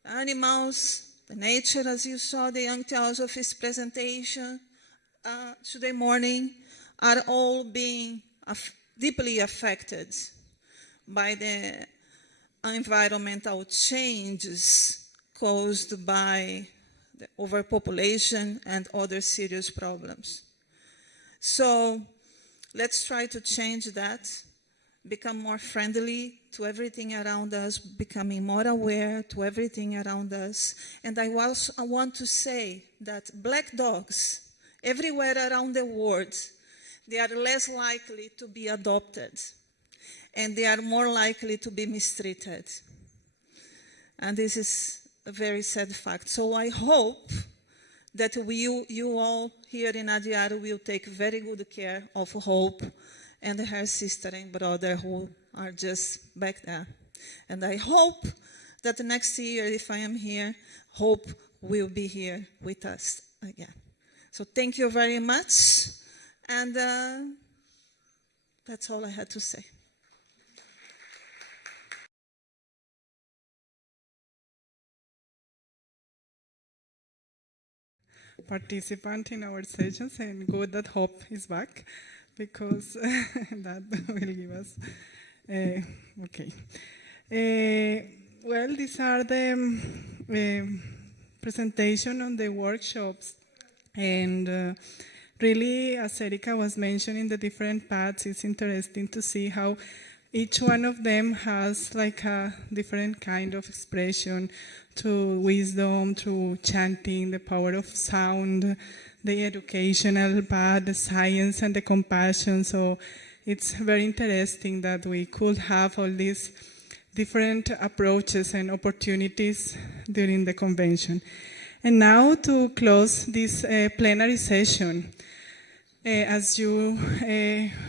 Animals, the nature, as you saw the young Theosophist presentation today morning, are all being deeply affected by the environmental changes caused by the overpopulation and other serious problems. So let's try to change that, become more friendly to everything around us, becoming more aware to everything around us. And I want to say that black dogs everywhere around the world, they are less likely to be adopted, and they are more likely to be mistreated. And this is a very sad fact. So I hope that you all here in Adyar will take very good care of Hope and her sister and brother who are just back there. And I hope that next year, if I am here, Hope will be here with us again. So thank you very much. And that's all I had to say. Participant in our sessions, and good that Hope is back, because that will give us okay. Well, these are the presentation on the workshops, and really, as Erika was mentioning, the different paths, it's interesting to see how each one of them has like a different kind of expression, to wisdom, to chanting, the power of sound, the educational path, the science, and the compassion. So it's very interesting that we could have all these different approaches and opportunities during the convention. And now to close this plenary session, as you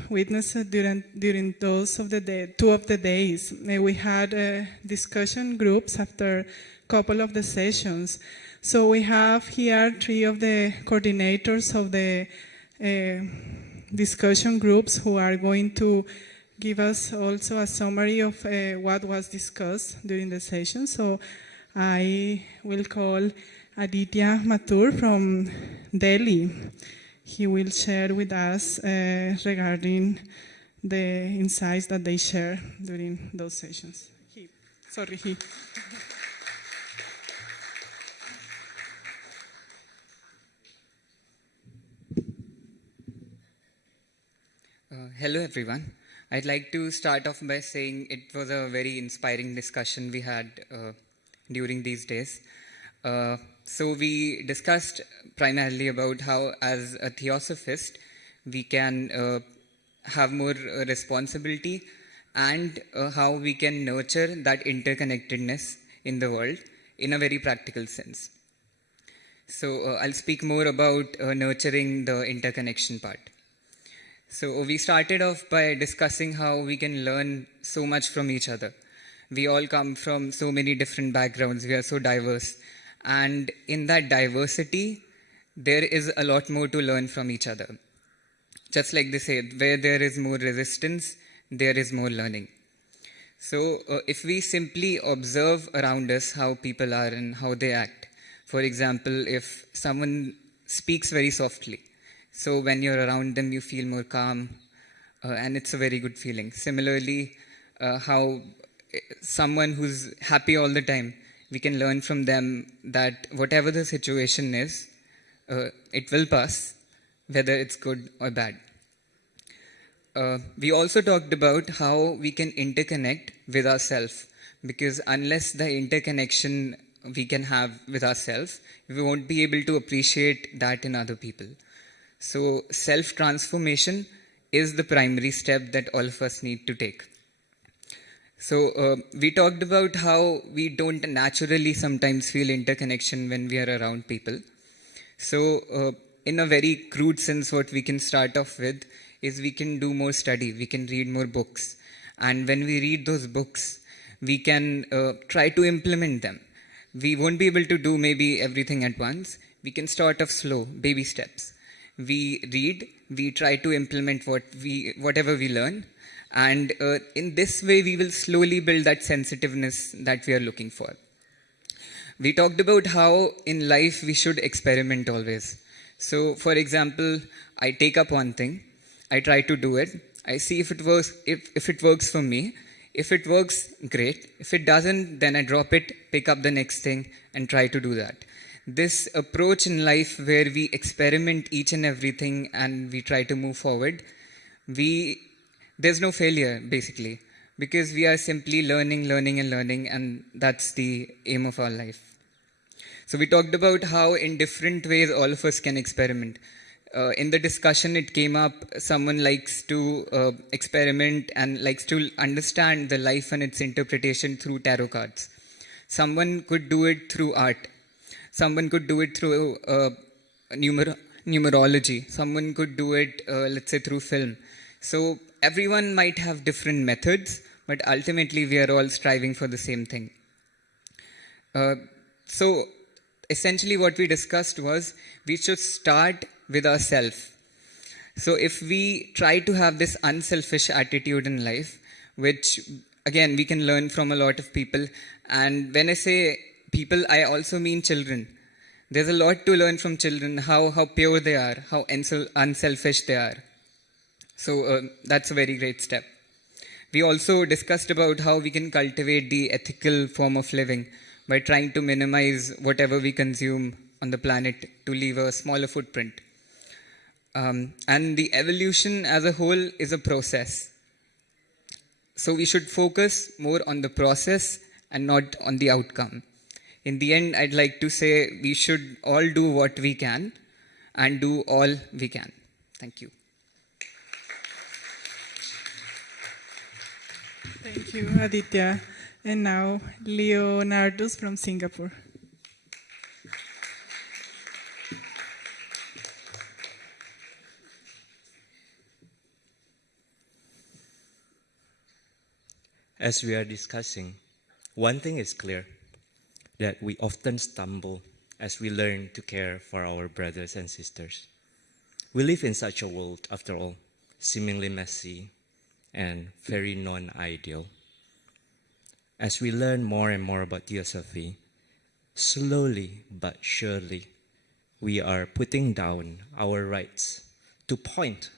witnessed during those of the two of the days, we had discussion groups after a couple of the sessions. So we have here 3 of the coordinators of the discussion groups who are going to give us also a summary of what was discussed during the session. So I will call Aditya Mathur from Delhi. He will share with us regarding the insights that they share during those sessions. He. Hello everyone. I'd like to start off by saying it was a very inspiring discussion we had during these days. So we discussed primarily about how, as a theosophist, we can have more responsibility, and how we can nurture that interconnectedness in the world in a very practical sense. So I'll speak more about nurturing the interconnection part. So we started off by discussing how we can learn so much from each other. We all come from so many different backgrounds. We are so diverse. And in that diversity, there is a lot more to learn from each other. Just like they say, where there is more resistance, there is more learning. So if we simply observe around us how people are and how they act, for example, if someone speaks very softly, so when you're around them, you feel more calm, and it's a very good feeling. Similarly, how someone who's happy all the time, we can learn from them that whatever the situation is, it will pass, whether it's good or bad. We also talked about how we can interconnect with ourselves, because unless the interconnection we can have with ourselves, we won't be able to appreciate that in other people. So self-transformation is the primary step that all of us need to take. So we talked about how we don't naturally sometimes feel interconnection when we are around people. So in a very crude sense, what we can start off with is we can do more study, we can read more books. And when we read those books, we can try to implement them. We won't be able to do maybe everything at once. We can start off slow, baby steps. We read, we try to implement whatever we learn. And in this way, we will slowly build that sensitiveness that we are looking for. We talked about how in life we should experiment always. So for example, I take up one thing, I try to do it, I see if it works, if it works for me. If it works, great. If it doesn't, then I drop it, pick up the next thing, and try to do that. This approach in life where we experiment each and everything and we try to move forward, there's no failure, basically, because we are simply learning, and that's the aim of our life. So we talked about how in different ways all of us can experiment. In the discussion, it came up, someone likes to experiment and likes to understand the life and its interpretation through tarot cards. Someone could do it through art. Someone could do it through numerology. Someone could do it, let's say, through film. So everyone might have different methods, but ultimately we are all striving for the same thing. So essentially what we discussed was we should start with ourselves. So if we try to have this unselfish attitude in life, which again we can learn from a lot of people, and when I say people, I also mean children. There's a lot to learn from children, how pure they are, how unselfish they are. So that's a very great step. We also discussed about how we can cultivate the ethical form of living by trying to minimize whatever we consume on the planet to leave a smaller footprint. And the evolution as a whole is a process. So we should focus more on the process and not on the outcome. In the end, I'd like to say we should all do what we can and do all we can. Thank you. Thank you, Aditya. And now, Leonardus from Singapore. As we are discussing, one thing is clear, that we often stumble as we learn to care for our brothers and sisters. We live in such a world, after all, seemingly messy and very non-ideal. As we learn more and more about Theosophy, slowly but surely, we are putting down our rights to point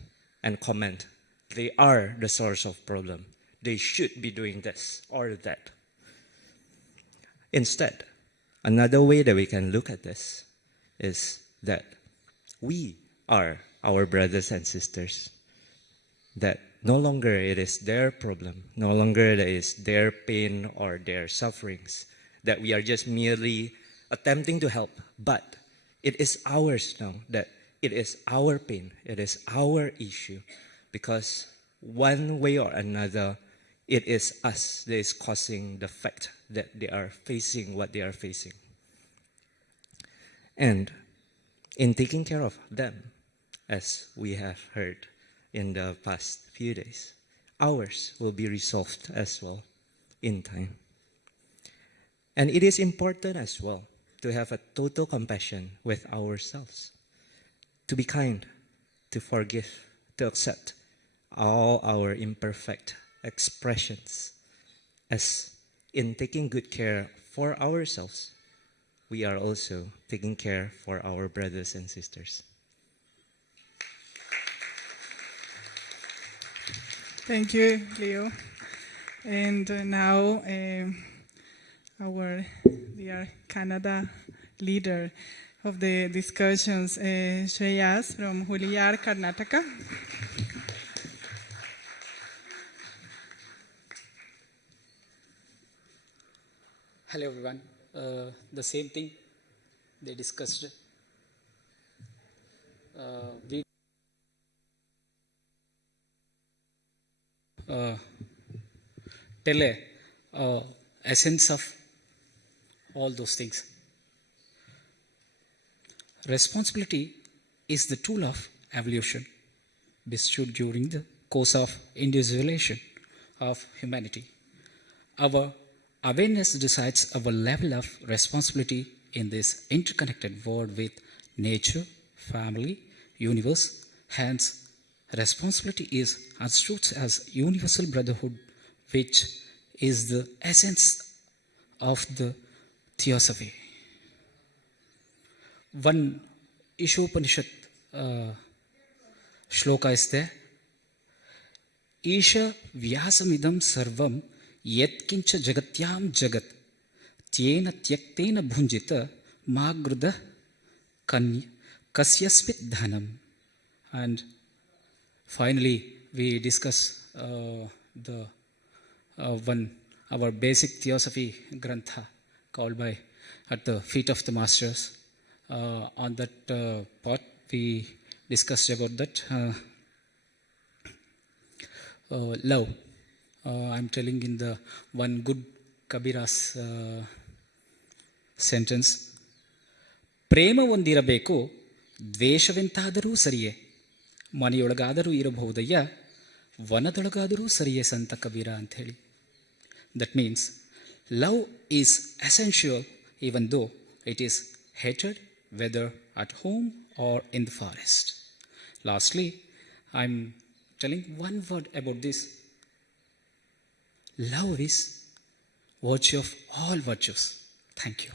and comment. They are the source of problem. They should be doing this or that. Instead, another way that we can look at this is that we are our brothers and sisters. That no longer it is their problem, no longer it is their pain or their sufferings, that we are just merely attempting to help, but it is ours now, that it is our pain, it is our issue, because one way or another, it is us that is causing the fact that they are facing what they are facing. And in taking care of them, as we have heard in the past few days, ours will be resolved as well in time. And it is important as well to have a total compassion with ourselves, to be kind, to forgive, to accept all our imperfect expressions, as in taking good care for ourselves, we are also taking care for our brothers and sisters. Thank you, Leo. And now our dear Canada leader, of the discussions, Shreyas from Huliyar, Karnataka. Hello everyone. The same thing they discussed. We tell a essence of all those things. Responsibility is the tool of evolution bestowed during the course of individualization of humanity. Our awareness decides our level of responsibility in this interconnected world with nature, family, universe. Hence, responsibility is understood as universal brotherhood, which is the essence of the theosophy. One Ishopanishad shloka is there. Isha vyasamidam sarvam yetkincha jagatyam jagat tyena tyaktena bhunjita magruda kasyaspit dhanam. And finally, we discuss our basic theosophy grantha called by At the Feet of the Masters. On that part, we discussed about that love. I'm telling in the one good Kabira's sentence. ಪ್ರೇಮ ಒಂದಿರಬೇಕು, ದ್ವೇಷವೆಂತಾದರೂ ಸರಿಯೇ, ಮನೆಯೊಳಗಾದರೂ ಇರಬಹುದಯ್ಯ, ವನದೊಳಗಾದರೂ ಸರಿಯೇ ಸಂತ ಕಬೀರ ಅಂಥೇಳಿ. That means love is essential even though it is hated, whether at home or in the forest. Lastly, I'm telling one word about this. Love is virtue of all virtues. Thank you.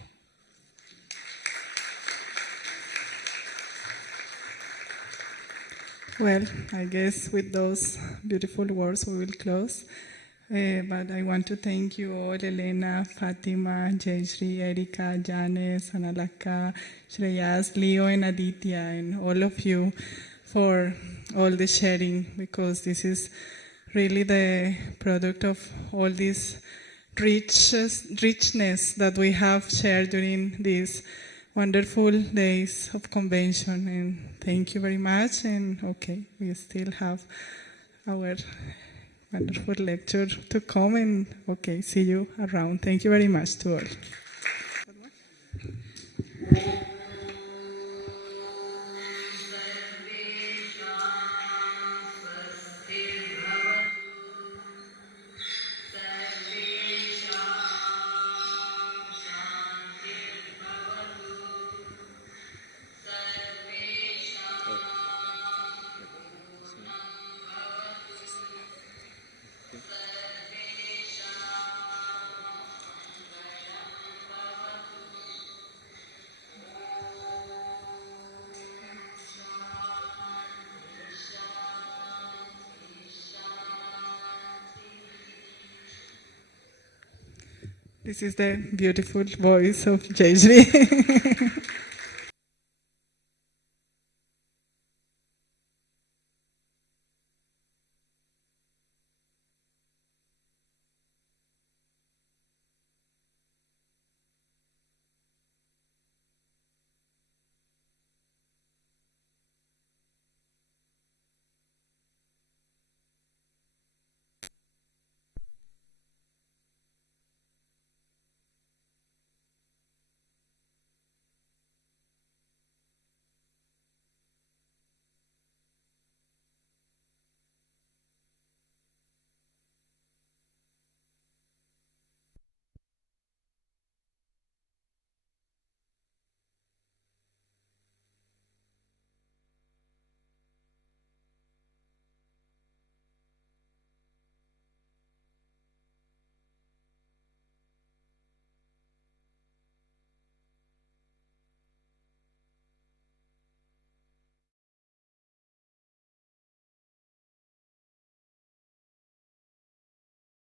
Well, I guess with those beautiful words we will close. But I want to thank you all, Elena, Fatima, Jayashree, Erika, Janice, Analaka, Shreyas, Leo, and Aditya, and all of you for all the sharing, because this is really the product of all this richness that we have shared during these wonderful days of convention. And thank you very much. And okay, we still have our wonderful lecture to come, and okay, see you around. Thank you very much to all. This is the beautiful voice of Jayashree.